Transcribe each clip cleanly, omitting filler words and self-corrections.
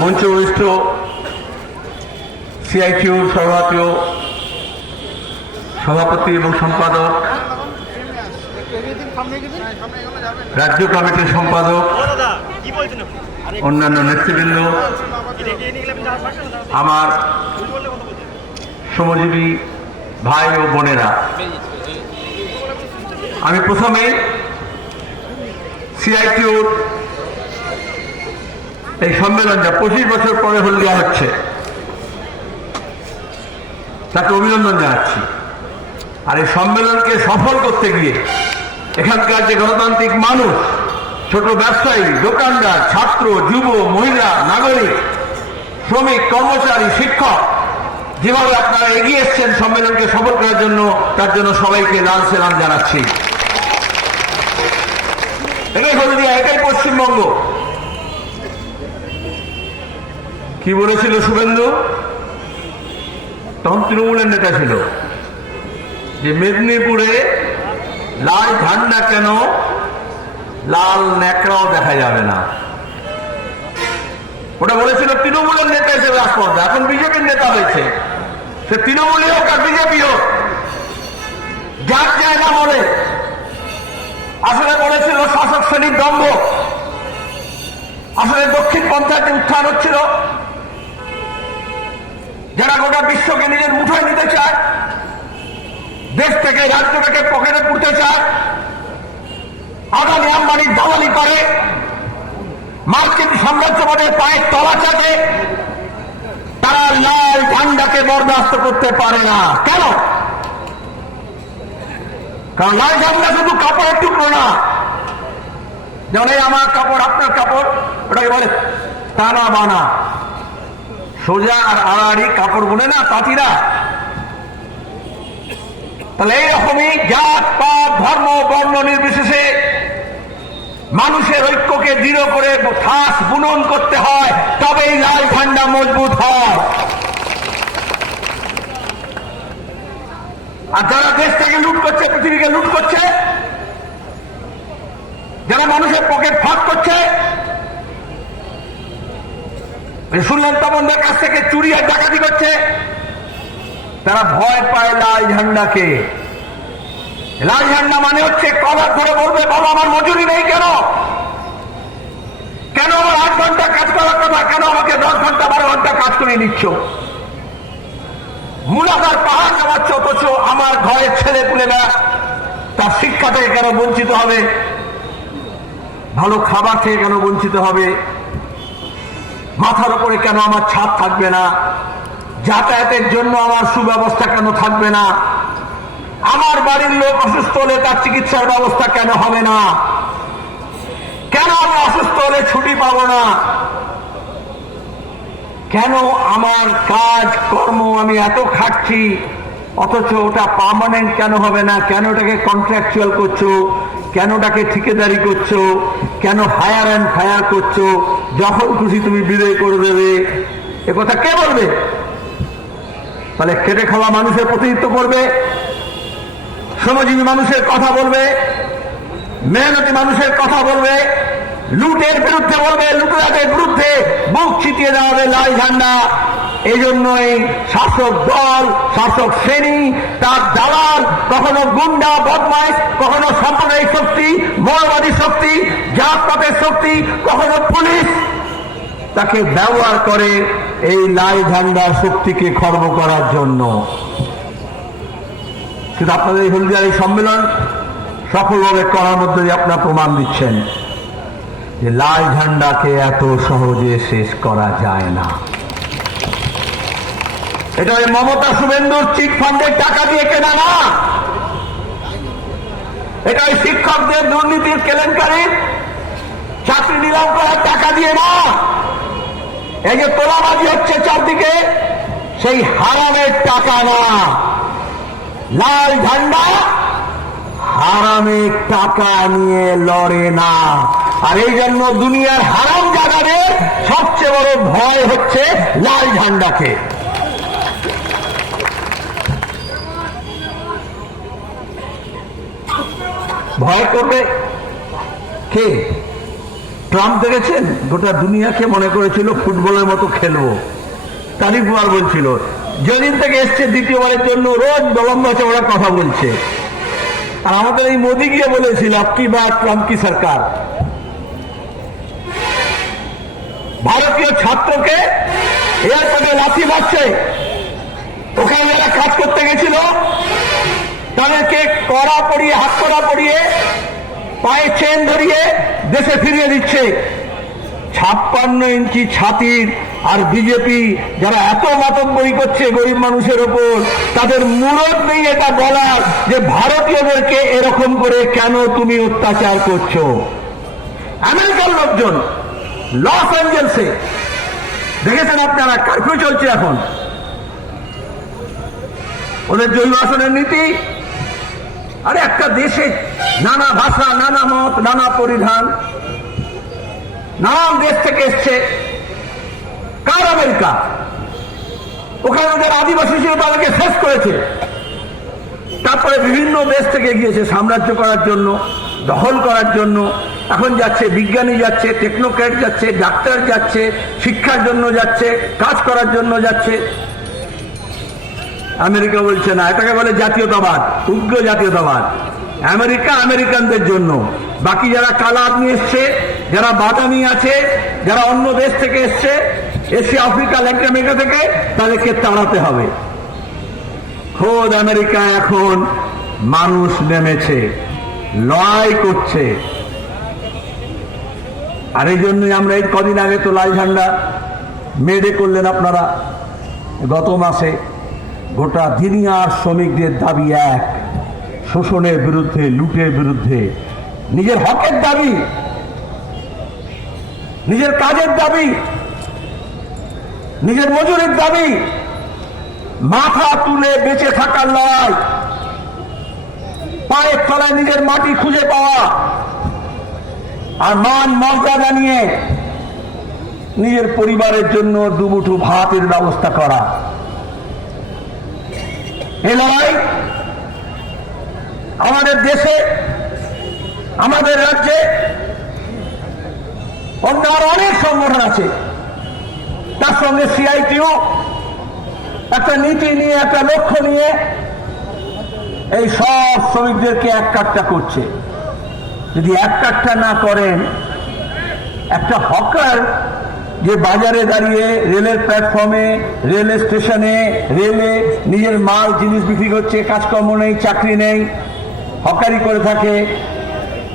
মঞ্চ বরিষ্ঠ সিআইটিউর সর্বভারতীয় সভাপতি এবং সম্পাদক, রাজ্য কমিটির সম্পাদক, অন্যান্য নেতৃবৃন্দ, আমার শ্রমজীবী ভাই ও বোনেরা, আমি প্রথমে সিআইটিউর এই সম্মেলন যা 25 বছর পরে হলদিয়া হচ্ছে তাকে অভিনন্দন জানাচ্ছি। আর এই সম্মেলনকে সফল করতে গিয়ে এখানকার যে গণতান্ত্রিক মানুষ, ছোট ব্যবসায়ী, দোকানদার, ছাত্র, যুব, মহিলা, নাগরিক, শ্রমিক, কর্মচারী, শিক্ষক, যেভাবে আপনারা এগিয়ে এসছেন সম্মেলনকে সফল করার জন্য, তার জন্য সবাইকে লাল সেলাম জানাচ্ছি। এটাই হলদিয়া, এটাই পশ্চিমবঙ্গ। কি বলেছিল শুভেন্দু? তখন তৃণমূলের নেতা ছিল, যে মেদিনীপুরে লাল ঝান্ডা কেন, লাল ন্যাকড়াও দেখা যাবে না। ওটা বলেছিল তৃণমূলের নেতা হিসেবে আসপর্দা। এখন বিজেপির নেতা হয়েছে, সে তৃণমূলই হোক আর বিজেপি হোক, যার জায়গা বলে। আসলে বলেছিল শাসক শ্রেণীর দম্ভ। আসলে দক্ষিণ পঞ্চায়েতে উত্থান হচ্ছিল, যারা গোটা বিশ্বকে নিজের মুঠোয় নিতে চায়, দেশ থেকে রাজ্যটাকে পকেটে পুড়তে চায়, আদানি আম্বানির দালালি করে, মার্কিন সাম্রাজ্যবাদের পায়ের তলা চাটে, তারা লাল ঝান্ডাকে বরদাস্ত করতে পারে না। কেন? কারণ লাল ঝান্ডা শুধু কাপড়ের টুকরো না। যেমন এই আমার কাপড়, আপনার কাপড়, ওটাকে বলে টানা বানা। সোজা আর আড়াআড়ি কাপড় বোনে না তাঁতিরা। তাহলে এইরকমই জাত, পাত, ধর্ম, বর্ণ নির্বিশেষে মানুষের ঐক্যকে দৃঢ় করে ঠাস বুনন করতে হয়, তবেই লাল ঝান্ডা মজবুত হয়। আর যারা দেশ থেকে লুট করছে, পৃথিবীকে লুট করছে, যারা মানুষের পকেট ফাঁক করছে, শুনলেন তমনদের কাছ থেকে চুরি আর ডাকাতি করছে, তারা ভয় পায় লাল ঝান্ডাকে। লাল ঝান্ডা মানে হচ্ছে কলার ধরে বলবে, বাবা আমার মজুরি নেই কেন, কেন আমার 8 ঘন্টা কাজ করার কথা, কেন আমাকে 10 ঘন্টা 12 ঘন্টা কাজ করে নিচ্ছ, মুনাফার পাহাড় নামাচ্ছ, অথচ আমার ঘরের ছেলে পুলেরা তার শিক্ষা থেকে কেন বঞ্চিত হবে, ভালো খাবার থেকে কেন বঞ্চিত হবে, মাথার উপরে কেন আমার ছাদ থাকবে না, যাতায়াতের জন্য আমার সুব্যবস্থা কেন থাকবে না, আমার বাড়ির লোক অসুস্থ হলে তার চিকিৎসার ব্যবস্থা কেন হবে না, কেন আমি অসুস্থ হলে ছুটি পাবো না, কেন আমার কাজ কর্ম আমি এত খাটছি অথচ ওটা পার্মানেন্ট কেন হবে না, কেন ওটাকে কন্ট্রাকচুয়াল করছো, কেন ওটাকে ঠিকাদারি করছো, কেন হায়ার অ্যান্ড ফায়ার করছো, যখন খুশি তুমি বিদায় করে দেবে, এ কথা কে বলবে? তাহলে খেটে খাওয়া মানুষের প্রতিনিধিত্ব করবে, শ্রমজীবী মানুষের কথা বলবে, মেহনতি মানুষের কথা বলবে, লুটের বিরুদ্ধে বলবে, লুটেরাদের বিরুদ্ধে বুক ছিটিয়ে দেওয়া হবে লাল ঝান্ডা। এই জন্যই শাসক দল, শাসক শ্রেণী, তার দালাল, কখনো গুন্ডা বদমাইশ, কখনো সাম্প্রদায়িক শক্তি, মৌলবাদী শক্তি, জাতপাতের শক্তি, কখনো পুলিশ, তাকে ব্যবহার করে এই লাল ঝান্ডার শক্তিকে খর্ব করার জন্য। কিন্তু আপনাদের এই হলদিয়ার এই সম্মেলন সফলভাবে করার মধ্যে দিয়ে আপনারা প্রমাণ দিচ্ছেন যে লাল ঝান্ডাকে এত সহজে শেষ করা যায় না। এটা ওই মমতা শুভেন্দুর চিট ফান্ডের টাকা দিয়ে কেনা না, এটা ওই শিক্ষকদের দুর্নীতির কেলেঙ্কারির চাকরি নিলাম করার টাকা দিয়ে না। এই যে তোলাবাজি হচ্ছে চারদিকে, সেই হারামের টাকা না। লাল ঝান্ডা হারামের টাকা নিয়ে লড়ে না। আর এই জন্য দুনিয়ার হারাম জায়গাদের সবচেয়ে বড় ভয় হচ্ছে লাল ঝান্ডাকে। ভয় করবে কে? ট্রাম্প দেখেছেন গোটা দুনিয়াকে মনে করেছিল ফুটবলের মতো খেলবো, তালিফবার বলছিল। যেদিন থেকে এসছে দ্বিতীয়বারের জন্য রোজ লম্বা চওড়া কথা বলছে। আর আমাদের এই মোদি গিয়ে বলেছিল আপকি বাত ট্রাম্প কি সরকার। ভারতীয় ছাত্রকে এয়ারপোর্টে লাথি মারছে, ওখানে যারা কাজ করতে গেছিল তাদেরকে কড়া পরিয়ে, হাত কড়া পরিয়ে, পায়ে চেন ধরিয়ে দেশে ফিরিয়ে দিচ্ছে। 56 ইঞ্চি ছাতির আর বিজেপি যারা এত মাতব্বরি করছে গরিব মানুষের ওপর, তাদের মুরদ নেই এটা বলার যে ভারতীয়দেরকে এরকম করে কেন তুমি অত্যাচার করছো। আমেরিকার লোকজন লস অ্যাঞ্জেলসে দেখেছেন আপনারা, কারফিউ চলছে এখন। ওদের জৈব আসনের নীতি। আরে একটা দেশে নানা ভাষা, নানা মত, নানা পরিধান, নানান দেশ থেকে এসছে। কার আমেরিকা? ওখানে যারা আদিবাসী ছিল তাদেরকে শেষ করেছে। তারপরে বিভিন্ন দেশ থেকে গিয়েছে সাম্রাজ্য করার জন্য, দখল করার জন্য। এখন যাচ্ছে বিজ্ঞানী, যাচ্ছে টেকনোক্র্যাট, যাচ্ছে ডাক্তার, যাচ্ছে শিক্ষার জন্য, যাচ্ছে কাজ করার জন্য যাচ্ছে। আমেরিকা বলছে না, এটাকে বলে জাতীয়তাবাদ, উগ্র জাতীয়তাবাদ। আমেরিকা আমেরিকানদের জন্য, বাকি যারা কালা আদমি এসছে, যারা বাদামি আছে, যারা অন্য দেশ থেকে এসছে, এশিয়া, আফ্রিকা, ল্যাটিন আমেরিকা থেকে, তাদেরকে তাড়াতে হবে। খোদ আমেরিকা এখন মানুষ নেমেছে, লড়াই করছে। আর এই জন্যই আমরা এই কদিন আগে তো লাল ঝান্ডা মেডে করলেন আপনারা। গত মাসে গোটা দুনিয়ার শ্রমিকদের দাবি এক, শোষণের বিরুদ্ধে, লুটের বিরুদ্ধে, নিজের হকের দাবি, নিজের কাজের দাবি, নিজের মজুরির দাবি, মাথা তুলে বেঁচে থাকার লড়াই, পায়ের তলায় নিজের মাটি খুঁজে পাওয়া, আর মান মর্যাদা নিয়ে নিজের পরিবারের জন্য দুমুঠো ভাতের ব্যবস্থা করা। এই লড়াই আমাদের দেশে, আমাদের রাজ্যে অন্য আরো অনেক সংগঠন আছে। তার সঙ্গে সিআইটিও একটা নীতি নিয়ে, একটা লক্ষ্য নিয়ে এই সব শ্রমিকদেরকে এক কাট্টা করছে। যদি এক কাট্টা না করেন, একটা হকার যে বাজারে দাঁড়িয়ে, রেলের প্ল্যাটফর্মে, রেল স্টেশনে, রেলে নিজের মাল জিনিস বিক্রি করছে, কাজকর্ম নেই, চাকরি নেই, হকারি করে থাকে,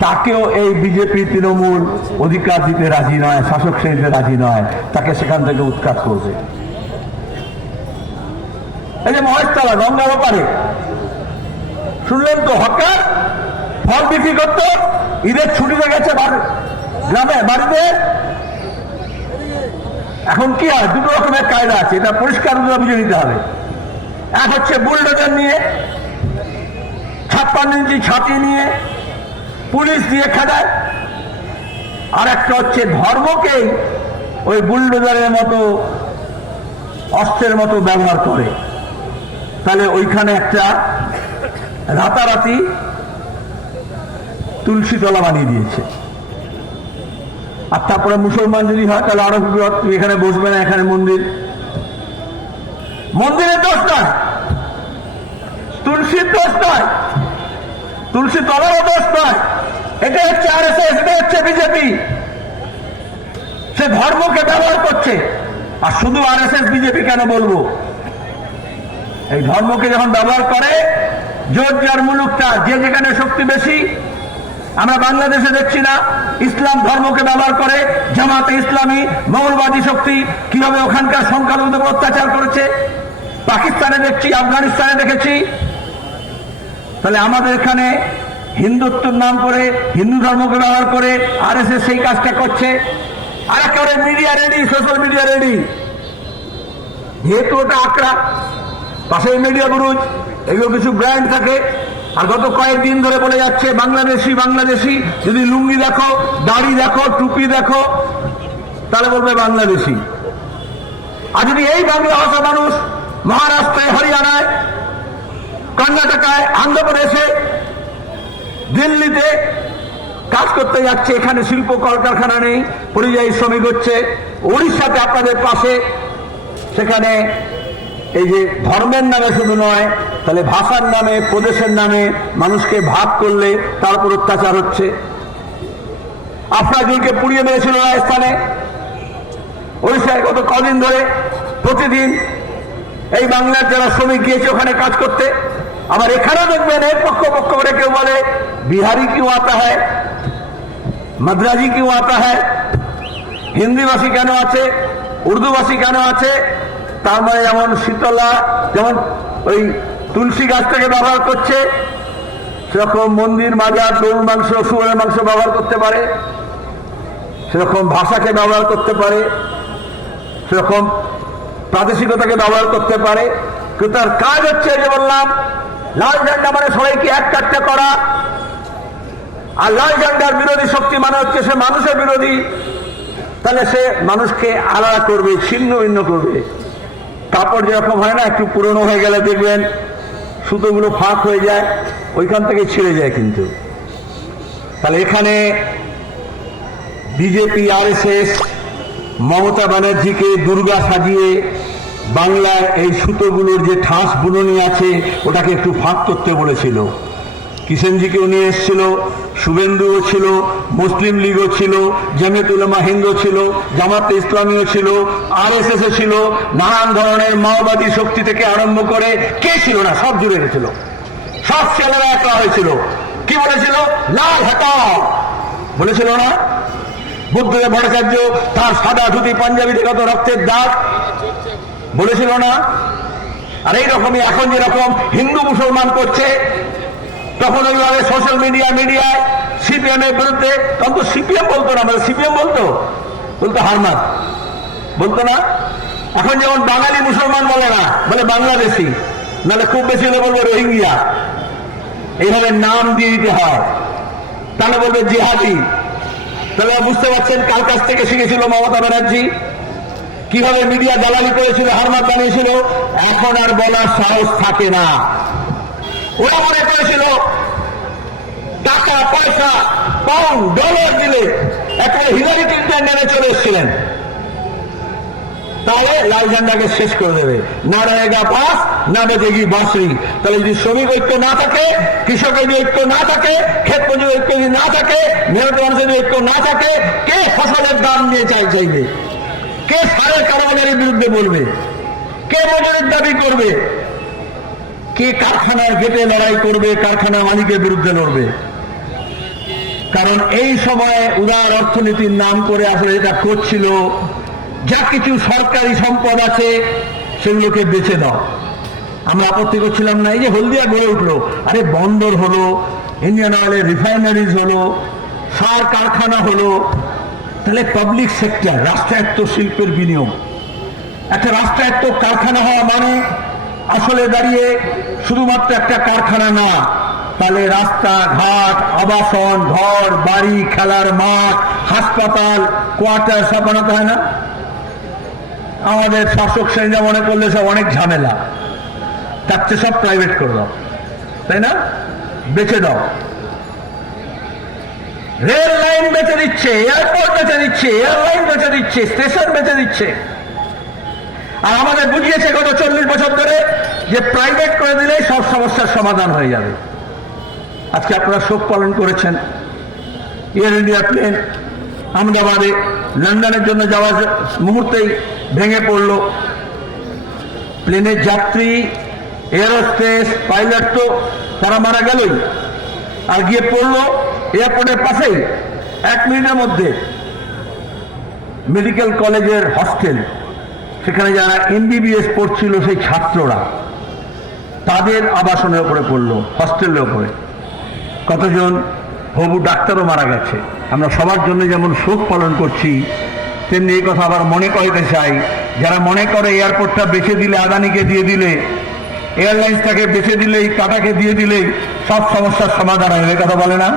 তাকেও এই বিজেপি, তৃণমূল অধিকার দিতে রাজি নয়, শাসক শ্রেণীতে রাজি নয়, তাকে সেখান থেকে উৎখাত করবে। এই যে মহেশতলা, গঙ্গার ওপারে শুনলেন তো, হকার ফল বিক্রি করতো, ঈদের ছুটিতে গেছে গ্রামে, বাড়িতে। এখন কি হয়, দুটো রকমের কায়দা আছে, এটা পরিষ্কার বুঝে নিতে হবে। এক হচ্ছে বুলডোজার নিয়ে, 56 ইঞ্চি ছাতি নিয়ে পুলিশ দিয়ে খেদায়, আর একটা হচ্ছে ধর্মকেই ওই বুলডোজারের মতো, অস্ত্রের মতো ব্যবহার করে। তাহলে ওইখানে একটা রাতারাতি তুলসী তলা বানিয়ে দিয়েছে। আর তারপরে মুসলমান যদি হয় তাহলে আরো বিপদ, এখানে বসবে না, এখানে মন্দির। মন্দিরের দোষ নয়, তুলসীর দোষ নয়, তুলসী তলারও দোষ নয়। এটা হচ্ছে আরএসএস, এটা হচ্ছে বিজেপি। সে ধর্মকে ব্যবহার করছে। আর শুধু আরএসএস বিজেপি কেন বলবো, এই ধর্মকে যখন ব্যবহার করে, জোর যার মুলুকটা, যে যেখানে শক্তি বেশি। আমরা বাংলাদেশে দেখছি না ইসলাম ধর্মকে ব্যবহার করে জামাতে ইসলামী, মৌলবাদী শক্তি কিভাবে ওখানকার সংখ্যালঘুদের অত্যাচার করেছে। পাকিস্তানে দেখছি, আফগানিস্তানে দেখেছি। তাহলে আমাদের এখানে হিন্দুত্বের নাম করে, হিন্দু ধর্মকে ব্যবহার করে আরএসএস সেই কাজটা করছে। আর একেবারে media ready, social media ready. যেহেতু ওটা আঁকড়া, পাশের মিডিয়া বুরুজ, এগুলো কিছু ব্র্যান্ড থাকে। আর গত কয়েকদিন ধরে বলে যাচ্ছে বাংলাদেশি, বাংলাদেশি। যদি লুঙ্গি দেখো, দাড়ি দেখো, টুপি দেখো, তাহলে বলবে বাংলাদেশি। আর যদি এই বাংলা ভাষা মানুষ মহারাষ্ট্রে, হরিয়ানায়, কর্ণাটকায়, অন্ধ্রপ্রদেশে, দিল্লিতে কাজ করতে যাচ্ছে, এখানে শিল্প কলকারখানা নেই, পরিযায়ী শ্রমিক হচ্ছে। উড়িষ্যাতে আপনাদের পাশে, সেখানে এই যে ধর্মের নামে শুধু নয়, তাহলে ভাষার নামে, প্রদেশের নামে মানুষকে ভাগ করলে তার উপর অত্যাচার হচ্ছে। আফরাজুলকে পুড়িয়ে মেরেছিল রাজস্থানে। উড়িষ্যায় গত কদিন ধরে প্রতিদিন এই বাংলার যারা শ্রমিক গিয়েছে ওখানে কাজ করতে। আবার এখানেও দেখবেন এর পক্ষ করে কেউ বলে বিহারি কিউ আতা হ্যায়, মাদ্রাজি কিউ আতা হ্যায়, হিন্দিভাষী কেন আছে, উর্দুভাষী কেন আছে। তার মানে যেমন শীতলা যেমন ওই তুলসী গাছটাকে ব্যবহার করছে, সেরকম মন্দির, মাজার, গরুর মাংস, শুয়োরের মাংস ব্যবহার করতে পারে, সেরকম ভাষাকে ব্যবহার করতে পারে, সেরকম প্রাদেশিকতাকে ব্যবহার করতে পারে। কিন্তু তার কাজ হচ্ছে যে বললাম, লাল ঝান্ডা মানে সবাইকে এক কাটটা করা। আর লাল ঝান্ডার বিরোধী শক্তি মানে হচ্ছে সে মানুষের বিরোধী। তাহলে সে মানুষকে আলাদা করবে, ছিন্ন ভিন্ন করবে। কাপড় যেরকম হয় না, একটু পুরনো হয়ে গেলে দেখবেন সুতোগুলো ফাঁক হয়ে যায়, ওইখান থেকে ছিঁড়ে যায়। কিন্তু তাহলে এখানে বিজেপি, আরএসএস মমতা ব্যানার্জিকে দুর্গা সাজিয়ে বাংলার এই সুতোগুলোর যে ঠাস বুননি আছে ওটাকে একটু ফাঁক করতে বলেছিল। কিষেনজিকেও নিয়ে এসেছিল, শুভেন্দুও ছিল, মুসলিম লীগও ছিল, জামিয়াত উলামা হিন্দও ছিল, জামাতে ইসলামীও ছিল, আরএসএস ছিল, নানান ধরনের মাওবাদী শক্তি থেকে আরম্ভ করে কে ছিল না, সব জুড়ে গেছিল। সব ছেলেরা একা হয়েছিল। কি বলেছিল? লাল হটাও বলেছিল না? বুদ্ধদেব ভট্টাচার্য তার সাদা ধুতি পাঞ্জাবিতে কত রক্তের দাগ বলেছিল না? আর এইরকমই এখন যেরকম হিন্দু মুসলমান করছে, তখন ওইভাবে সোশ্যাল মিডিয়ায় সিপিএম এর বিরুদ্ধে, তখন তো সিপিএম বলতো না, সিপিএম বলতো হারমাত বলতো না। এখন যেমন বাঙালি মুসলমান বলে না, বলে বাংলাদেশি, নাহলে খুব বেশি হলে বলবো রোহিঙ্গিয়া। এইভাবে নাম দিয়ে দিতে হয়, তাহলে বলবে জিহাদি। তাহলে বুঝতে পারছেন কার কাছ থেকে শিখেছিল মমতা ব্যানার্জি, কিভাবে মিডিয়া দালালি করেছিল, হারমাত বানিয়েছিল। এখন আর বলার সাহস থাকে না। ওরা মনে করেছিল টাকা পয়সা পাউন্ড ডলার দিলে একটা হিলারি ক্লিন্টন নেমে চলে এসেছিলেন, তাহলে লাল ঝান্ডাকে শেষ করে দেবে। না রয়েগা পাস, না বেজেগি বাঁশরি। তাহলে যদি শ্রমিক ঐক্য না থাকে, কৃষকের ঐক্য না থাকে, ক্ষেত মজুর ঐক্য যদি না থাকে, মেহনত মানুষের ঐক্য না থাকে, কে ফসলের দাম নিয়ে চাইবে? কে সারের কারবারের বিরুদ্ধে বলবে? কে মজুরির দাবি করবে? কে কারখানার গেটে লড়াই করবে, কারখানা মালিকের বিরুদ্ধে লড়বে? কারণ এই সময়ে উদার অর্থনীতির নাম করে আসলে যেটা করছিল, যা কিছু সরকারি সম্পদ আছে সেগুলোকে বেচে দাও। আমরা আপত্তি করছিলাম না। এই যে হলদিয়া গড়ে উঠলো, আরে বন্দর হলো, ইন্ডিয়ান অয়েলের রিফাইনারিজ হলো, সার কারখানা হলো, তাহলে পাবলিক সেক্টর, রাষ্ট্রায়ত্ত শিল্পের বিনিয়োগ। একটা রাষ্ট্রায়ত্ত কারখানা হওয়া মানে আসলে দাঁড়িয়ে শুধুমাত্র একটা কারখানা না, তাহলে রাস্তা ঘাট, আবাসন, ঘর বাড়ি, খেলার মাঠ, হাসপাতাল, কোয়ার্টার সব বানাতে হয় না? আমাদের শাসক শ্রেণীরা মনে করলে সব অনেক ঝামেলা, তার চেয়ে সব প্রাইভেট করে দাও, তাই না? বেচে দাও। রেল লাইন বেচে দিচ্ছে, এয়ারপোর্ট বেচে দিচ্ছে, এয়ারলাইন বেচে দিচ্ছে, স্টেশন বেচে দিচ্ছে। আর আমাদের বুঝিয়েছে গত 40 বছর ধরে যে প্রাইভেট করে দিলেই সব সমস্যার সমাধান হয়ে যাবে। আজকে আপনারা শোক পালন করেছেন। এয়ার ইন্ডিয়া প্লেন আহমেদাবাদে লন্ডনের জন্য যাওয়ার মুহূর্তেই ভেঙে পড়ল। প্লেনের যাত্রী, এয়ারোস্পেস, পাইলট তো তারা মারা গেলই, আর গিয়ে পড়লো এয়ারপোর্টের পাশেই 1 মিনিটের মধ্যে মেডিকেল কলেজের হস্টেল, সেখানে যারা এমবিবিএস পড়ছিল সেই ছাত্ররা, তাদের আবাসনের উপরে পড়লো, হস্টেলের উপরে। কতজন হবু ডাক্তারও মারা গেছে। আমরা সবার জন্য যেমন শোক পালন করছি, তেমনি এই কথা আবার মনে করতে চাই, যারা মনে করে এয়ারপোর্টটা বেছে দিলে, আদানিকে দিয়ে দিলে, এয়ারলাইন্সটাকে বেছে দিলেই, টাটাকে দিয়ে দিলেই সব সমস্যার সমাধান হয়, কথা বলে না?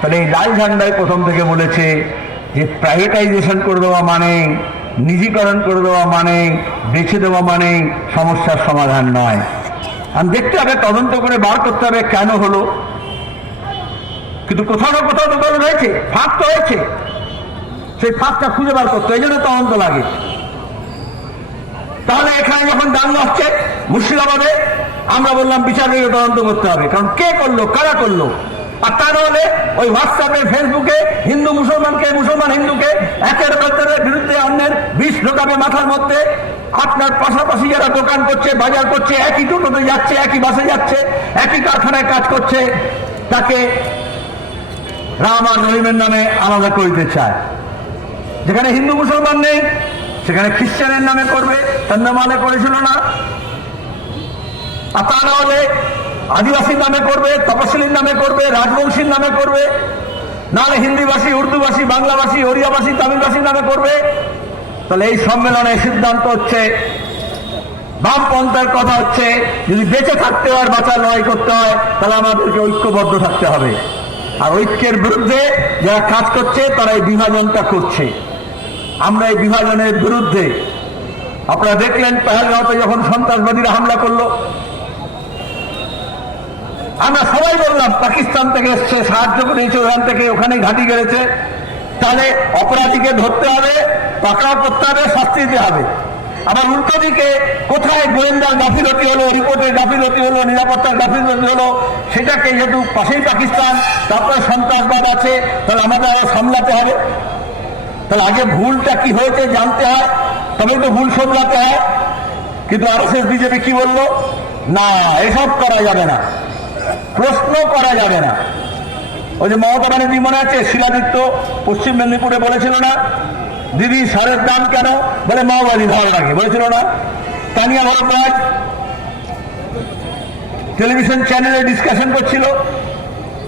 তাহলে এই লাল ঝান্ডায় প্রথম থেকে বলেছে যে প্রাইভেটাইজেশন করে দেওয়া মানে, নিজীকরণ করে দেওয়া মানে, বেছে দেওয়া মানে সমস্যার সমাধান নয়। আর দেখতে হবে, তদন্ত করে বার করতে হবে কেন হলো। কিন্তু কোথাও না কোথাও তো দল রয়েছে, ফাঁক তো হয়েছে, সেই ফাঁকটা খুঁজে বার করতে, এই জন্য তদন্ত লাগে। তাহলে এখানে যখন দাঙ্গা হচ্ছে মুর্শিদাবাদে, আমরা বললাম বিচার বিভাগে তদন্ত করতে হবে, কারণ কে করলো, কারা করলো। আর তা নাহলে ওই হোয়াটসঅ্যাপে ফেসবুকে হিন্দু মুসলমানকে, মুসলমান হিন্দুকে একের বিরুদ্ধে অন্যের বিষ ঢোকাবে মাথার মধ্যে। আপনার পাশাপাশি যারা দোকান করছে, বাজার করছে, একই টোটোতে যাচ্ছে, একই বাসে যাচ্ছে, একই কারখানায় কাজ করছে, তাকে রাম আর রহিমের নামে আলাদা করতে চায়। যেখানে হিন্দু মুসলমান নেই সেখানে খ্রিস্টানের নামে করবে, তার নামে করেছিল না। আর তা না হলে আদিবাসীর নামে করবে, তপশিলীর নামে করবে, রাজবংশীর নামে করবে, নাহলে হিন্দিভাষী, উর্দুভাষী, বাংলাভাষী, ওড়িয়াভাষী, তামিলভাষীর নামে করবে। তাহলে এই সম্মেলনের সিদ্ধান্ত হচ্ছে, বামপন্থার কথা হচ্ছে, যদি বেঁচে থাকতে হয়, বাঁচার লড়াই করতে হয়, তাহলে আমাদেরকে ঐক্যবদ্ধ থাকতে হবে। আর ঐক্যের বিরুদ্ধে যারা কাজ করছে তারা এই বিভাজনটা করছে। আমরা এই বিভাজনের বিরুদ্ধে। আপনারা দেখলেন পেহেলগাঁওতে যখন সন্ত্রাসবাদীরা হামলা করলো, আমরা সবাই বললাম পাকিস্তান থেকে এসছে, সাহায্য করেছে, ওখান থেকে ওখানে ঘাঁটি গেড়েছে, তাহলে অপরাধীকে ধরতে হবে, পাকড়াও করতে হবে, শাস্তি দিতে হবে। আবার উল্টো দিকে কোথায় গোয়েন্দার গাফিলতি হলো, রিপোর্টের গাফিলতি হলো, নিরাপত্তার গাফিলতি হলো, সেটাকে যেহেতু পাশেই পাকিস্তান, তারপরে সন্ত্রাসবাদ আছে, তাহলে আমাদের আরো সামলাতে হবে। তাহলে আগে ভুলটা কি হয়েছে জানতে হয়, তবে তো ভুল শোধরাতে হয়। কিন্তু আরএসএস বিজেপি কি বললো, না এসব করা যাবে না, প্রশ্ন করা যাবে না। ওই যে মমতা ব্যানার্জি মনে আছে, শিলাদিত্য পশ্চিম মেদিনীপুরে বলেছিল না, দিদি সারের দাম কেন, বলে মাওবাদী ভালো লাগে, বলেছিল না। তানিয়া ভরদ্বাজ টেলিভিশন চ্যানেলে ডিসকাশন করছিল,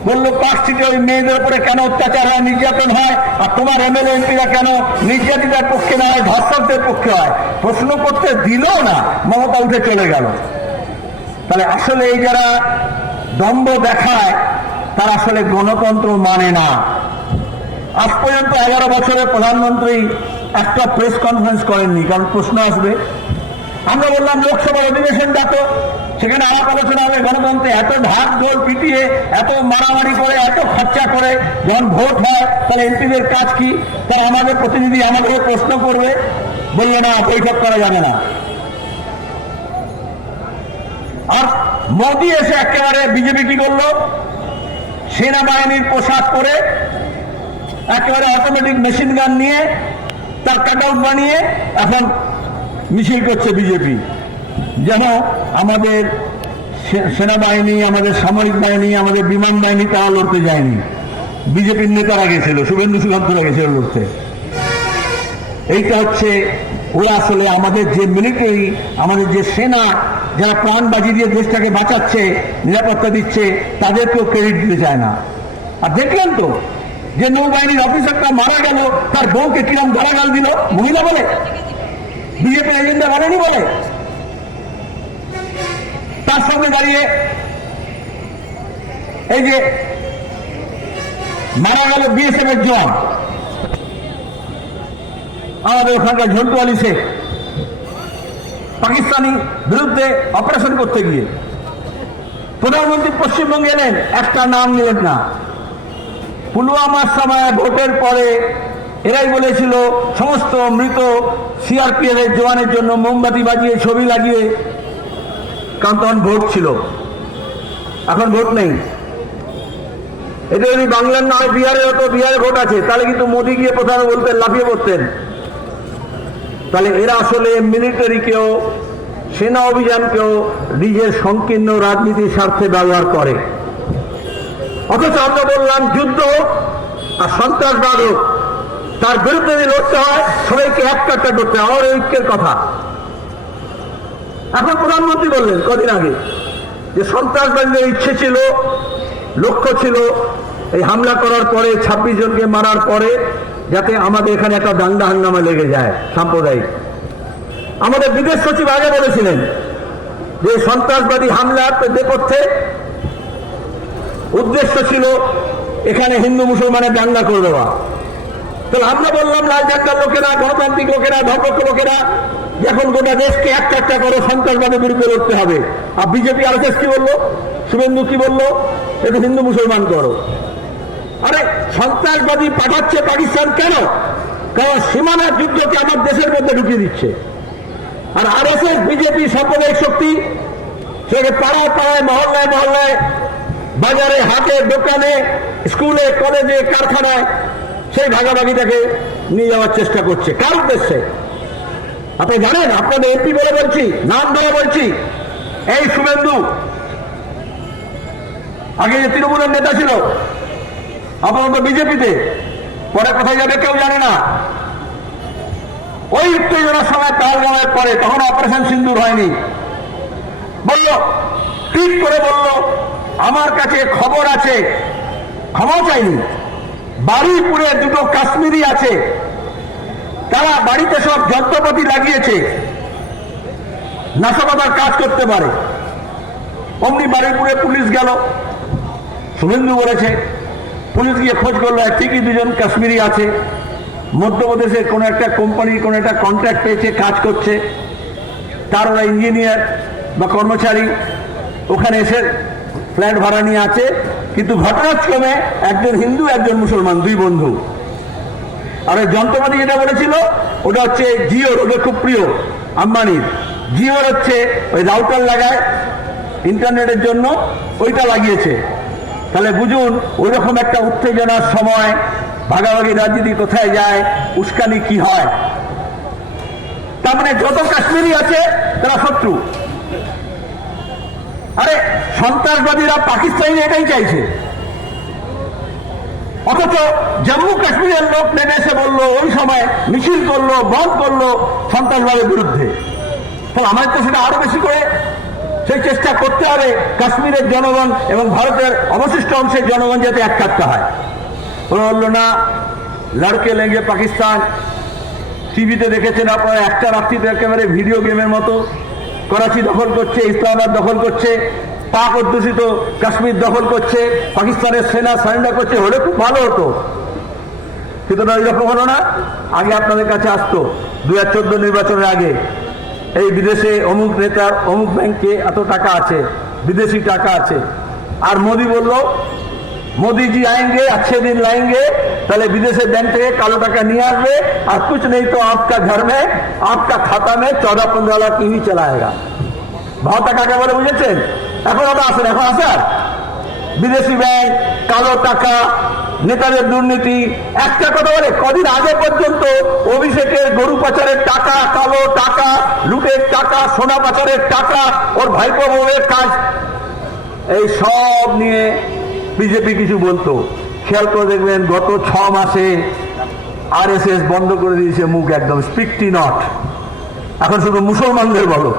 বললো পার্ক স্ট্রিটে ওই মেয়েদের উপরে কেন অত্যাচার হয়, নির্যাতন হয়, আর তোমার এমএলএ এমপিরা কেন নির্যাতিতার পক্ষে না হয়, ধর্ষকদের পক্ষে হয়। প্রশ্ন করতে দিল না, মমতা উঠে চলে গেল। তাহলে আসলে এই যারা দ্বন্দ্ব দেখায় তারা আসলে গণতন্ত্র মানে না। আজ পর্যন্ত 11 বছরে প্রধানমন্ত্রী একটা প্রেস কনফারেন্স করেননি, কারণ প্রশ্ন আসবে। আমরা বললাম লোকসভার অধিবেশন ডাকো, সেখানে আলাপ আলোচনা হবে গণতন্ত্রে। এত ঢাক ঢোল পিটিয়ে, এত মারামারি করে, এত খরচা করে যখন ভোট হয়, তাহলে এমপিদের কাজ কি? তারা আমাদের প্রতিনিধি আমাদের প্রশ্ন করবে, বললো না বৈঠক করা যাবে না। আর মোদী এসে একেবারে বিজেপি কি করলো, সেনাবাহিনীর পোশাক পরে একেবারে অটোমেটিক মেশিন গান নিয়ে তার কাট আউট বানিয়ে এখন মিছিল করছে বিজেপি, যেন আমাদের সেনাবাহিনী, আমাদের সামরিক বাহিনী, আমাদের বিমান বাহিনী তারা লড়তে যায়নি, বিজেপির নেতারা গেছিল, শুভেন্দু সুকান্তরা গেছিল লড়তে। এইটা হচ্ছে ওরা আসলে আমাদের যে মিলিটারি, আমাদের যে সেনা, যারা প্রাণ বাজি দিয়ে দেশটাকে বাঁচাচ্ছে, নিরাপত্তা দিচ্ছে, তাদেরকেও ক্রেডিট দিতে চায় না। আর দেখলেন তো যে নৌবাহিনীর অফিসারটা মারা গেল, তার বউকে কিরম গালাগাল দিল, মহিলা বলে, বিজেপির এজেন্ডা বলেনি বলে। তার সঙ্গে দাঁড়িয়ে এই যে মারা গেল বিএসএফ এর জওয়ান, আমাদের ওখানকার ঝন্টু আলী শেখ, পাকিস্তানি বিরুদ্ধে অপারেশন করতে গিয়ে প্রধানমন্ত্রী পশ্চিমবঙ্গে এলেন, একটা নাম নিলেন না। পুলওয়ামার সময় ভোটের পরে এরাই বলেছিল সমস্ত মৃত সিআরপিএফ এর জওয়ানের জন্য মোমবাতি বাজিয়ে, ছবি লাগিয়ে, কারণ তখন ভোট ছিল, এখন ভোট নেই। এটা যদি বাংলার না হয় বিহারে হতো, বিহারে ভোট আছে, তাহলে কিন্তু মোদী গিয়ে প্রধান বলতেন, লাফিয়ে পড়তেন। তাহলে এরা আসলে মিলিটারিকেও, সেনা অভিযানকেও নিজের সংকীর্ণ রাজনীতির স্বার্থে ব্যবহার করে। অথচ আমরা বললাম যুদ্ধ হোক আর সন্ত্রাসবাদ হোক, তার বিরুদ্ধে যদি লড়তে হয় সবাইকে এক কাটটা করতে হয়, আমার ঐক্যের কথা। এখন প্রধানমন্ত্রী বললেন কদিন আগে যে সন্ত্রাসবাদীদের ইচ্ছে ছিল, লক্ষ্য ছিল এই হামলা করার পরে, 26 জনকে মারার পরে, যাতে আমাদের এখানে একটা দাঙ্গা হাঙ্গামা লেগে যায় সাম্প্রদায়িক। আমাদের বিদেশ সচিব আগে বলেছিলেন যে সন্ত্রাসবাদী হামলা নেপথ্যে উদ্দেশ্য ছিল এখানে হিন্দু মুসলমানের দাঙ্গা করে দেওয়া। তাহলে আমরা বললাম রাজনৈতিক লোকেরা, গণতান্ত্রিক লোকেরা, ধর্মপক্ষ লোকেরা, এখন গোটা দেশকে একটা করে সন্ত্রাসবাদের বিরুদ্ধে লড়তে হবে। আর বিজেপি আরএসএস কি বললো, শুভেন্দু কি বললো, এটা হিন্দু মুসলমান করো। আরে সন্ত্রাসবাদী পাঠাচ্ছে পাকিস্তান কেন? কারণ সীমানা যুদ্ধকে আমার দেশের মধ্যে ঢুকিয়ে দিচ্ছে। আর আরএসএস বিজেপি সাম্প্রদায়িক শক্তি সেটা পাড়ায় পাড়ায় মহল্লায় মহল্লায় বাজারে হাটে দোকানে স্কুলে কলেজে কারখানায় সেই ভাগাভাগিটাকে নিয়ে যাওয়ার চেষ্টা করছে। কার উদ্দেশ্যে আপনি জানেন? আপনাদের এমপি বলে বলছি, নাম ধরে বলছি, এই শুভেন্দু আগে যে তৃণমূলের নেতা ছিল, আপাতত বিজেপিতে, পরে কোথায় যাবে কেউ জানে না। ওই উত্তেজনার সময় পেহেলগামের পরে, তখন অপারেশন সিন্দুর হয়নি, বলল, ঠিক করে বলল, আমার কাছে খবর আছে, ক্ষমা চাইনি, বারুইপুরে দুটো কাশ্মীরি আছে, তারা বাড়িতে সব যন্ত্রপাতি লাগিয়েছে, নাশকতার কাজ করতে পারে। অমনি বারুইপুরে পুলিশ গেল, শুভেন্দু বলেছে, পুলিশ গিয়ে খোঁজ করলো, ঠিকই দুজন কাশ্মীরি আছে, মধ্যপ্রদেশের কোনো একটা কোম্পানির কোনো একটা কন্ট্রাক্ট পেয়েছে, কাজ করছে, তার ওরা ইঞ্জিনিয়ার বা কর্মচারী ওখানে এসে ফ্ল্যাট ভাড়া নিয়ে আছে। কিন্তু ঘটনাক্রমে একজন হিন্দু একজন মুসলমান, দুই বন্ধু। আর ওই যন্ত্রপাতি যেটা বলেছিল ওটা হচ্ছে জিওর, ওটা খুব প্রিয় আম্বানির। জিওর হচ্ছে ওই রাউটার লাগায় ইন্টারনেটের জন্য, ওইটা লাগিয়েছে। তাহলে বুঝুন ওই রকম একটা উত্তেজনার সময় ভাগাভাগি রাজনীতি কোথায় যায়, উস্কানি কি হয়। তার মানে যত কাশ্মীরি আছে তারা শত্রু। আরে সন্ত্রাসবাদীরা পাকিস্তানি এটাই চাইছে, অথচ জম্মু কাশ্মীরের লোক নেমে এসে বললো, ওই সময় মিছিল করলো, বন্ধ করলো সন্ত্রাসবাদের বিরুদ্ধে। তো আমাদের তো সেটা আরো বেশি করে সেই চেষ্টা করতে হবে, কাশ্মীরের জনগণ এবং ভারতের অবশিষ্ট অংশের জনগণ যাতে এক কাটতে হয়। ওরা বললো না, লড়কে লেগে পাকিস্তান। টিভিতে দেখেছেন আপনারা, একটা রাত্রিতে একেবারে ভিডিও গেমের মতো করাচি দখল করছে, ইসলামাবাদ দখল করছে, পাক অধ্যুষিত কাশ্মীর দখল করছে, পাকিস্তানের সেনা সারেন্ডার করছে। হলে খুব ভালো হতো, কিন্তু না, এরকম হলো না। আগে আপনাদের কাছে আসতো 2014 নির্বাচনের আগে, এই বিদেশে অমুক নেতার অমুক ব্যাংকে এত টাকা আছে, বিদেশি টাকা আছে। আর মোদি বলল, মোদিজি আएंगे अच्छे दिन लाएंगे, তাহলে বিদেশের ব্যাংক থেকে কালো টাকা নিয়ে আসবে, আর कुछ नहीं तो आपका घर में आपका खाता में 14-15 लाख ही चला आएगा। ভাও টাকা কে বলে বুঝেছেন? এখন ওটা আসেন, এখন আসার বিদেশি ব্যাংক, কালো টাকা, নেতাদের দুর্নীতি। একটা কথা বলে, কদিন আগে পর্যন্ত অভিষেকের গরু পাচারের টাকা, কালো টাকা, লুটের টাকা, সোনা পাচারের টাকা, ওর ভাইপো বউয়ের কাজ, এই সব নিয়ে বিজেপি কিছু বলতো। খেয়াল করে দেখবেন গত 6 মাসে আরএসএস বন্ধ করে দিয়েছে মুখ একদম, স্পিকটি নট। এখন শুধু মুসলমানদের বলো,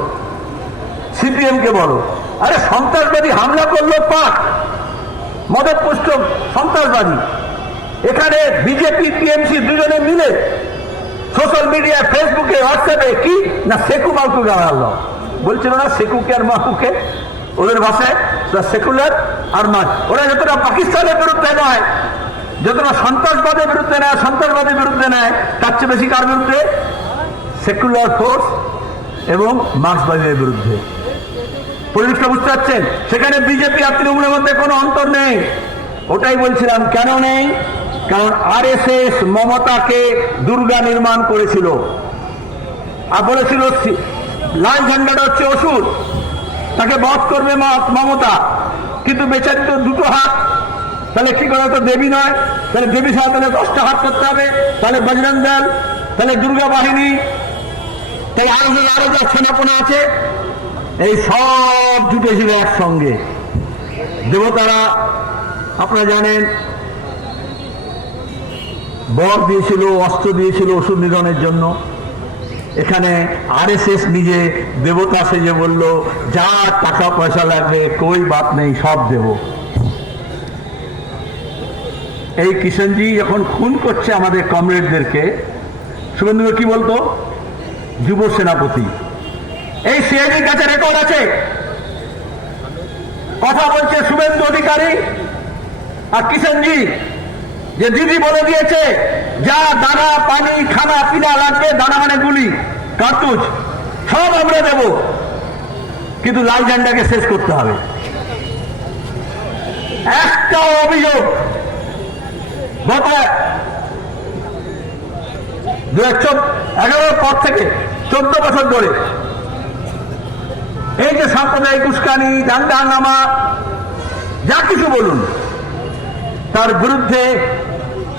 সিপিএম কে বলো। আরে সন্ত্রাসবাদী হামলা করলো পাক, মদত পুষ্ট সন্ত্রাসবাদী। এখানে বিজেপি টিএমসি দুজনে মিলে সোশ্যাল মিডিয়া, ফেসবুকে, হোয়াটসঅ্যাপে কি না সেকু মাউকু গাড়ালো বলছিল না, সেকুকে আর মাকুকে, ওদের ভাষায় সেকুলার আর মাছ। ওরা যতটা পাকিস্তানের বিরুদ্ধে নয়, যতটা সন্ত্রাসবাদের বিরুদ্ধে নেয়, সন্ত্রাসবাদের বিরুদ্ধে নেয়, তার চেয়ে বেশি কার বিরুদ্ধে? সেকুলার ফোর্স এবং মার্ক্সবাদীদের বিরুদ্ধে। পরিবেশটা বুঝতে পারছেন? সেখানে বিজেপি আর তৃণমূলের মধ্যে কোনো অন্তর নেই। ওটাই বলছিলাম, কেন নেই? কারণ আরএসএস মমতাকে দুর্গা নির্মাণ করেছিল আর বলেছিল লাল ঝান্ডাটা হচ্ছে ওষুধ, তাকে বধ করবে মমতা। কিন্তু বেচারি তো দুটো হাত, তাহলে কি করে? তো দেবী নয়, তাহলে দেবী ছাড়া তাহলে 10টা হাত করতে হবে, তাহলে বজরং দল, তাহলে দুর্গা বাহিনী, তাই আরো যা সেনাপনা আছে, এই সব জুটেছিল একসঙ্গে। দেবতারা আপনারা জানেন বর দিয়েছিল, অস্ত্র দিয়েছিল ওষুধ নিধনের জন্য। এখানে আরএসএস নিজে দেবতা সেজে বলল, যা টাকা পয়সা লাগবে কই বাত নেই, সব দেব। এই কিষণজি যখন খুন করছে আমাদের কমরেডদেরকে, শুভেন্দু কি বলতো? যুব সেনাপতি। এই সিআইডির কাছে রেকর্ড আছে, কথা বলছে শুভেন্দু অধিকারী আর কিষণজি, যে দিদি বলে দিয়েছে যা দানা পানি খানা পিনা লাগবে, দানা মানে গুলি, কার্তুজ, সব আমরা দেব, কিন্তু লাল ঝান্ডাকে শেষ করতে হবে। একটা অভিযোগ গত 2011 পর থেকে 14 বছর ধরে এই যে সাম্প্রদায়িক উস্কানি, দাঙ্গা হাঙ্গামা, যা কিছু বলুন, তার বিরুদ্ধে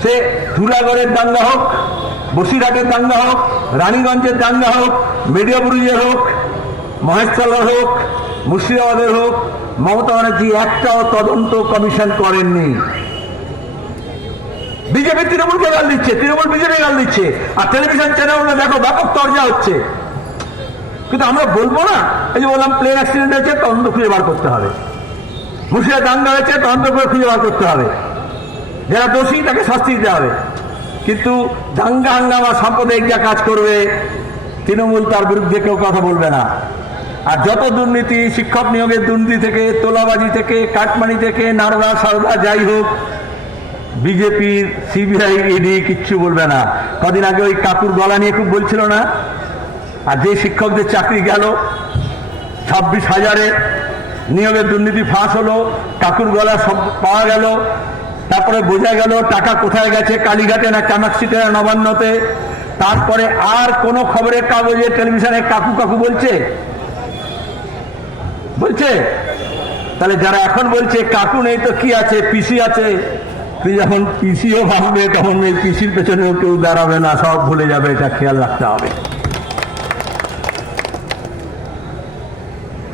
সে ধুলাগড়ের দাঙ্গা হোক, বসিরহাটের দাঙ্গা হোক, রানীগঞ্জের দাঙ্গা হোক, মেডিয়াবুরুজের হোক, মহেশতলার হোক, মুর্শিদাবাদের হোক, মমতা ব্যানার্জি একটাও তদন্ত কমিশন করেননি। বিজেপি তৃণমূলকে গাল দিচ্ছে, তৃণমূল বিজেপি গাল দিচ্ছে, আর টেলিভিশন চ্যানেল দেখো ব্যাপক চর্চা হচ্ছে। কিন্তু আমরা বলবো না, এই যে বললাম প্লেন অ্যাক্সিডেন্ট হয়েছে, তদন্ত খুঁজে বার করতে হবে। মুর্শিদাবাদ দাঙ্গা হয়েছে, তদন্ত করে খুঁজে বার করতে হবে। যারা দোষী তাকে শাস্তি দিতে হবে। কিন্তু দাঙ্গা হাঙ্গামা সাম্প্রদায়িক যা কাজ করবে, তৃণমূল তার বিরুদ্ধে কেউ কথা বলবে না। আর যত দুর্নীতি, শিক্ষক নিয়োগের দুর্নীতি থেকে, তোলাবাজি থেকে, কাটমানি থেকে, নারদা সারদা যাই হোক, বিজেপির সিবিআই ইডি কিচ্ছু বলবে না। কদিন আগে ওই কাকুর গলা নিয়ে খুব বলছিল না? আর যে শিক্ষকদের চাকরি গেল 26,000-এর নিয়োগের দুর্নীতি ফাঁস হলো, কাকুর গলা সব পাওয়া গেল, তারপরে বোঝা গেল টাকা কোথায় গেছে, কালীঘাটে না কামাক্ষিতে না নবান্নতে। তারপরে আর কোন খবরের কাগজে, টেলিভিশনে কাকু কাকু বলছে? তাহলে যারা এখন বলছে কাকু নেই তো কি আছে, পিসি আছে, যখন পিসিও ভাববে তখন এই পিসির পেছনেও কেউ দাঁড়াবে না, সব ভুলে যাবে। এটা খেয়াল রাখতে হবে।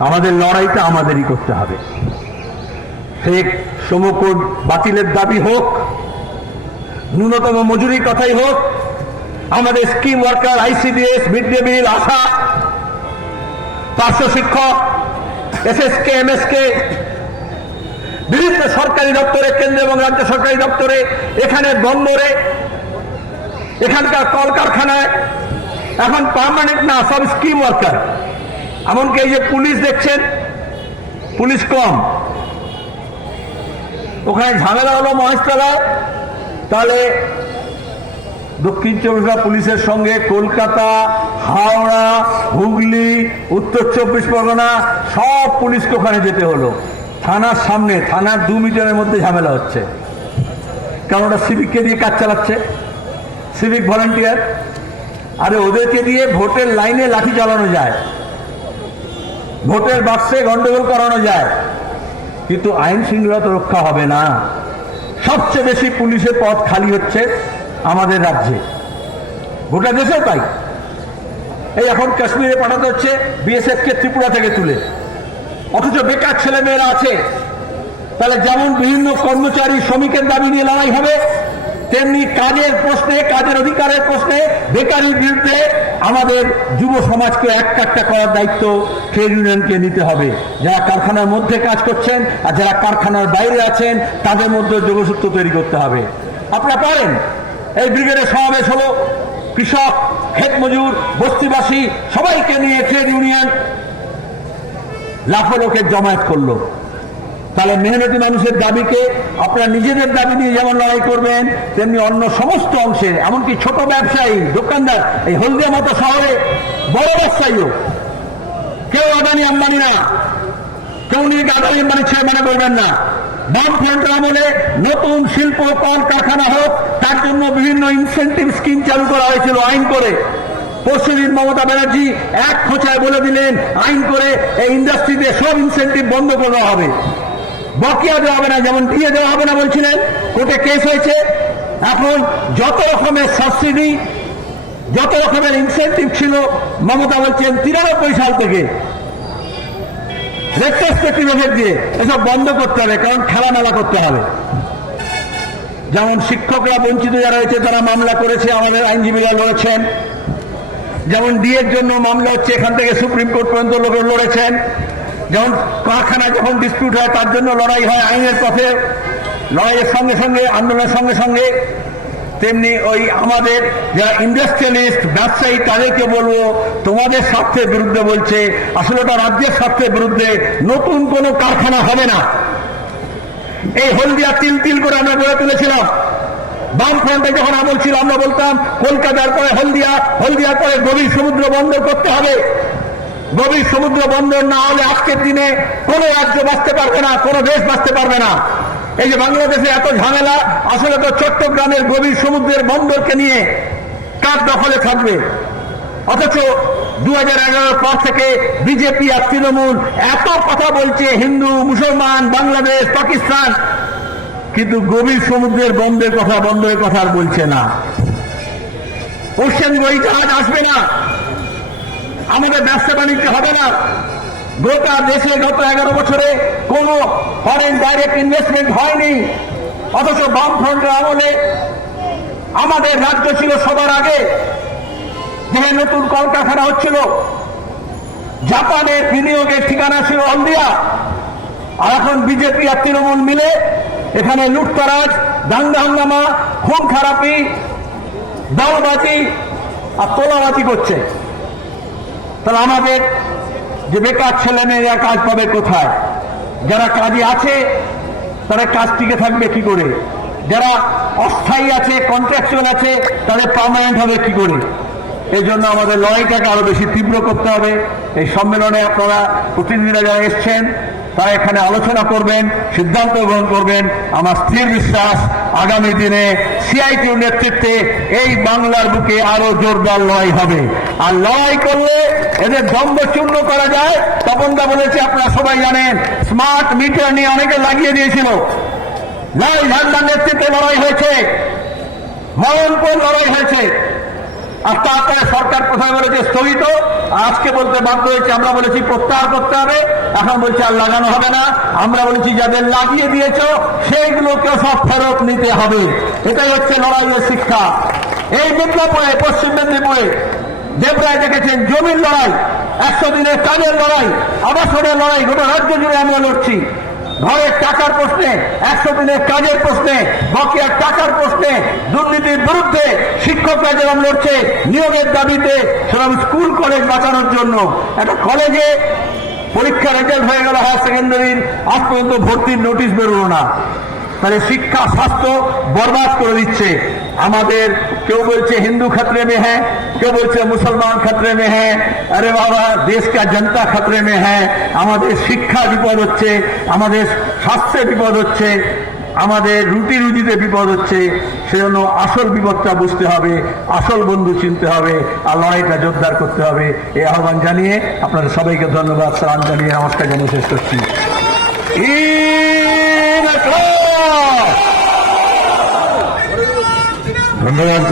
আমাদের লড়াইটা আমাদেরই করতে হবে। সে সমকোড বাতিলের দাবি হোক, ন্যূনতম মজুরির কথাই হোক, আমাদের scheme worker, ICDS, mid day meal, ASHA, পার্শ্ব শিক্ষক, এসএসকে, এমএসকে, বিভিন্ন সরকারি দপ্তরে, কেন্দ্র এবং রাজ্য সরকারি দপ্তরে, এখানে বন্দরে, এখানকার কলকারখানায় এখন পার্মানেন্ট না, সব স্কিম ওয়ার্কার। এমনকি এই যে পুলিশ দেখছেন, পুলিশ কম, ওখানে ঝামেলা হলো মহেশতলায়, তাহলে দক্ষিণ চব্বিশ পরগনা পুলিশের সঙ্গে কলকাতা, হাওড়া, হুগলি, উত্তর 24 পরগনা সব পুলিশকে ওখানে যেতে হলো। থানার সামনে, থানার 2 মিটারের মধ্যে ঝামেলা হচ্ছে। কারণ ওটা সিভিককে দিয়ে কাজ চালাচ্ছে, সিভিক ভলান্টিয়ার। আরে ওদেরকে দিয়ে ভোটের লাইনে লাঠি চালানো যায়, ভোটের বাক্সে গন্ডগোল করানো যায়, কিন্তু আইন শৃঙ্খলা তো রক্ষা হবে না। সবচেয়ে বেশি পুলিশের পদ খালি হচ্ছে আমাদের রাজ্যে, গোটা দেশেও তাই। এই এখন কাশ্মীরে পাঠাতে হচ্ছে বিএসএফকে ত্রিপুরা থেকে তুলে, অথচ বেকার ছেলে মেয়েরা আছে। তাহলে যেমন বিভিন্ন কর্মচারী, শ্রমিকের দাবি নিয়ে লড়াই হবে, তেমনি কাজের প্রশ্নে, কাজের অধিকারের প্রশ্নে, বেকারির বিরুদ্ধে আমাদের যুব সমাজকে একটা করার দায়িত্ব ট্রেড ইউনিয়নকে নিতে হবে। যারা কারখানার মধ্যে কাজ করছেন আর যারা কারখানার বাইরে আছেন, তাদের মধ্যে যোগসূত্র তৈরি করতে হবে। আপনারা পারেন, এই ব্রিগেডের সমাবেশ হলো, কৃষক, ক্ষেত মজুর, বস্তিবাসী সবাইকে নিয়ে ট্রেড ইউনিয়ন লাখো লোকের জমায়েত করলো। তাহলে মেহনতি মানুষের দাবিকে আপনারা নিজেদের দাবি নিয়ে যেমন লড়াই করবেন, তেমনি অন্য সমস্ত অংশে, এমনকি ছোট ব্যবসায়ী, দোকানদার, এই হলদিয়া মতো শহরে বড় ব্যবসায়ীও, কেউ আদানি আম্বানি না, কেউ নিজেকে আদানি আম্বানি ছেড়ে মনে করবেন না। বামফ্রন্টের আমলে নতুন শিল্প কল কারখানা হোক, তার জন্য বিভিন্ন ইনসেন্টিভ স্কিম চালু করা হয়েছিল আইন করে। পরশুদিন মমতা ব্যানার্জি এক খোঁচায় বলে দিলেন, আইন করে এই ইন্ডাস্ট্রিতে সব ইনসেন্টিভ বন্ধ করা হবে, বকেয়া দেওয়া হবে না, যেমন দিয়ে দেওয়া হবে না বলছিলেন, কোর্টে কেস হয়েছে। এখন যত রকমের সাবসিডি, যত রকমের ইনসেন্টিভ ছিল, মমতা বলছেন 93 সাল থেকে রেট্রোস্পেক্টিভ এফেক্ট দিয়ে এসব বন্ধ করতে হবে, কারণ খেলামেলা করতে হবে। যেমন শিক্ষকরা বঞ্চিত যারা রয়েছে তারা মামলা করেছে, আমাদের আইনজীবীরা লড়েছেন। যেমন ডিএর জন্য মামলা হচ্ছে, এখান থেকে সুপ্রিম কোর্ট পর্যন্ত লোক লড়েছেন। যেমন কারখানায় যখন ডিসপিউট হয় তার জন্য লড়াই হয় আইনের পথে, লড়াইয়ের সঙ্গে সঙ্গে, আন্দোলনের সঙ্গে সঙ্গে, তেমনি ওই আমাদের যারা ইন্ডাস্ট্রিয়ালিস্ট, ব্যবসায়ী, তাদেরকে বলবো, তোমাদের স্বার্থের বিরুদ্ধে বলছে, আসলে ওটা রাজ্যের স্বার্থের বিরুদ্ধে। নতুন কোনো কারখানা হবে না। এই হলদিয়া তিল তিল করে আমরা গড়ে তুলেছিলাম। বামফ্রন্টে যখন আমল ছিল আমরা বলতাম কলকাতার পরে হলদিয়া, হলদিয়ার পরে গভীর সমুদ্র বন্দর করতে হবে। গভীর সমুদ্র বন্দর না হলে আজকের দিনে কোনো রাজ্য বাঁচতে পারবে না, কোনো দেশ বাঁচতে পারবে না। এই যে বাংলাদেশে এত ঝামেলা, আসলে তো চট্টগ্রামের গভীর সমুদ্রের বন্দরকে নিয়ে কার দখলে থাকবে? অথচ 2011 পর থেকে বিজেপি আর তৃণমূল এত কথা বলছে হিন্দু, মুসলমান, বাংলাদেশ, পাকিস্তান, কিন্তু গভীর সমুদ্রের বন্দরের কথা আর বলছে না। ওশেন ওই জাহাজ আসবে না, আমাদের ব্যবসা বাণিজ্য হবে না। গোটা দেশে গত 11 বছরে কোন ফরেন ডাইরেক্ট ইনভেস্টমেন্ট হয়নি। অথচ বামফ্রন্টের আমলে আমাদের রাজ্য ছিল সবার আগে, যে নতুন কলকারখানা হচ্ছিল, জাপানের বিনিয়োগের ঠিকানা ছিল হলদিয়া। আর এখন বিজেপি আর তৃণমূল মিলে এখানে লুটতরাজ, দাঙ্গা হাঙ্গামা, খুন খারাপি, দাওবাজি আর তোলাবাজি করছে। তাহলে আমাদের যে বেকার ছেলে মেয়েরা কাজ পাবে কোথায়? যারা কাজে আছে তারা কাজ টিকে থাকবে কি করে? যারা অস্থায়ী আছে, কন্ট্রাকচুয়াল আছে, তাদের পার্মানেন্ট হবে কি করে? এই জন্য আমাদের লড়াইটাকে আরো বেশি তীব্র করতে হবে। এই সম্মেলনে আপনারা প্রতিনিধিরা যারা এসছেন তারা এখানে আলোচনা করবেন, সিদ্ধান্ত গ্রহণ করবেন। আমার স্থির বিশ্বাস আগামী দিনে সিআইটির নেতৃত্বে এই বাংলার বুকে আরো জোরদার লড়াই হবে। আর লড়াই করলে এদের দ্বন্দ্ব চূর্ণ করা যায়। তপনদা বলেছে, আপনারা সবাই জানেন, স্মার্ট মিটার নিয়ে অনেকে লাগিয়ে দিয়েছিল। লাল ঝান্ডার নেতৃত্বে লড়াই হয়েছে, মরণপণ লড়াই হয়েছে। আর তারপরে সরকার প্রথমে বলেছে স্থগিত, আজকে বলতে বাধ্য হয়েছে। আমরা বলেছি প্রত্যাহার করতে হবে, এখন বলছে আর লাগানো হবে না। আমরা বলেছি যাদের লাগিয়ে দিয়েছ সেইগুলোকে সব ফেরত নিতে হবে। এটাই হচ্ছে লড়াইয়ের শিক্ষা। এই বিপ্লবে পশ্চিম মেদিনীপুরে দেবরায় দেখেছেন জমির লড়াই, 100 দিনের কাজের লড়াই, আবাসনের লড়াই, গোটা রাজ্য জুড়ে আমরা লড়ছি। ঘরের টাকার প্রশ্নে, 100 দিনের কাজের প্রশ্নে, বকেয়ার টাকার প্রশ্নে, দুর্নীতির বিরুদ্ধে শিক্ষকরা যেরকম লড়ছে, নিয়োগের দাবিতে, সেরকম স্কুল কলেজ বাঁচানোর জন্য। একটা কলেজে পরীক্ষা রেজাল্ট হয়ে গেল হায়ার সেকেন্ডারির, আজ পর্যন্ত ভর্তির নোটিশ বেরোলো না। তাহলে শিক্ষা স্বাস্থ্য বরবাদ করে দিচ্ছে। আমাদের কেউ বলছে হিন্দু खतरे में है, কেউ বলছে মুসলমান खतरे में है। আরে বাবা, দেশ কা জনতা खतरे में है। আমাদের শিক্ষা বিপদ হচ্ছে, আমাদের স্বাস্থ্যে বিপদ হচ্ছে, আমাদের রুটি রুজিতে বিপদ হচ্ছে। সেজন্য আসল বিপদটা বুঝতে হবে, আসল বন্ধু চিনতে হবে, আর লড়াইটা জোরদার করতে হবে। এই আহ্বান জানিয়ে আপনাদের সবাইকে ধন্যবাদ, সালাম জানিয়ে নমস্কার জানিয়ে শেষ করছি। ধন্যবাদ।